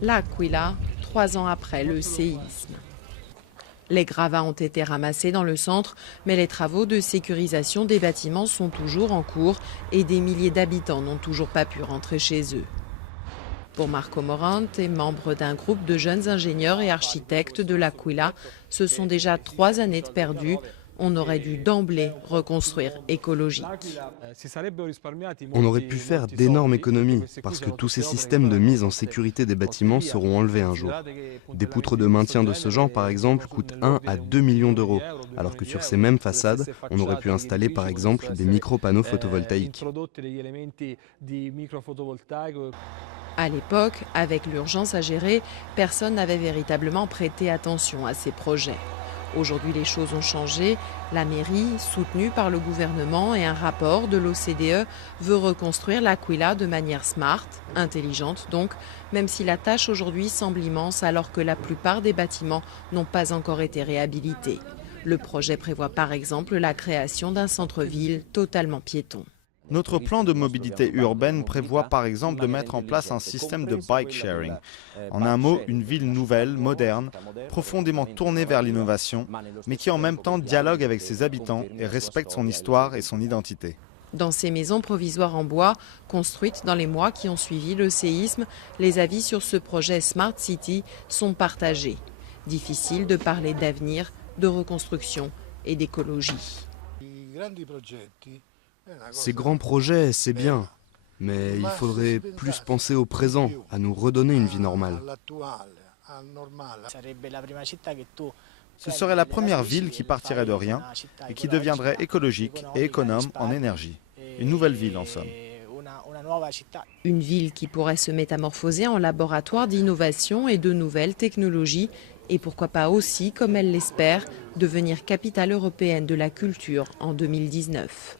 L'Aquila, 3 ans après le séisme. Les gravats ont été ramassés dans le centre, mais les travaux de sécurisation des bâtiments sont toujours en cours et des milliers d'habitants n'ont toujours pas pu rentrer chez eux. Pour Marco Morante, membre d'un groupe de jeunes ingénieurs et architectes de l'Aquila, ce sont déjà 3 années de perdues. On aurait dû d'emblée reconstruire écologique. On aurait pu faire d'énormes économies parce que tous ces systèmes de mise en sécurité des bâtiments seront enlevés un jour. Des poutres de maintien de ce genre, par exemple, coûtent 1 à 2 millions d'euros, alors que sur ces mêmes façades, on aurait pu installer par exemple des micro-panneaux photovoltaïques. À l'époque, avec l'urgence à gérer, personne n'avait véritablement prêté attention à ces projets. Aujourd'hui, les choses ont changé. La mairie, soutenue par le gouvernement et un rapport de l'OCDE, veut reconstruire l'Aquila de manière smart, intelligente donc, même si la tâche aujourd'hui semble immense alors que la plupart des bâtiments n'ont pas encore été réhabilités. Le projet prévoit par exemple la création d'un centre-ville totalement piéton. Notre plan de mobilité urbaine prévoit par exemple de mettre en place un système de bike sharing. En un mot, une ville nouvelle, moderne, profondément tournée vers l'innovation, mais qui en même temps dialogue avec ses habitants et respecte son histoire et son identité. Dans ces maisons provisoires en bois, construites dans les mois qui ont suivi le séisme, les avis sur ce projet Smart City sont partagés. Difficile de parler d'avenir, de reconstruction et d'écologie. Ces grands projets, c'est bien, mais il faudrait plus penser au présent, à nous redonner une vie normale. Ce serait la première ville qui partirait de rien et qui deviendrait écologique et économe en énergie. Une nouvelle ville en somme. Une ville qui pourrait se métamorphoser en laboratoire d'innovation et de nouvelles technologies et pourquoi pas aussi, comme elle l'espère, devenir capitale européenne de la culture en 2019.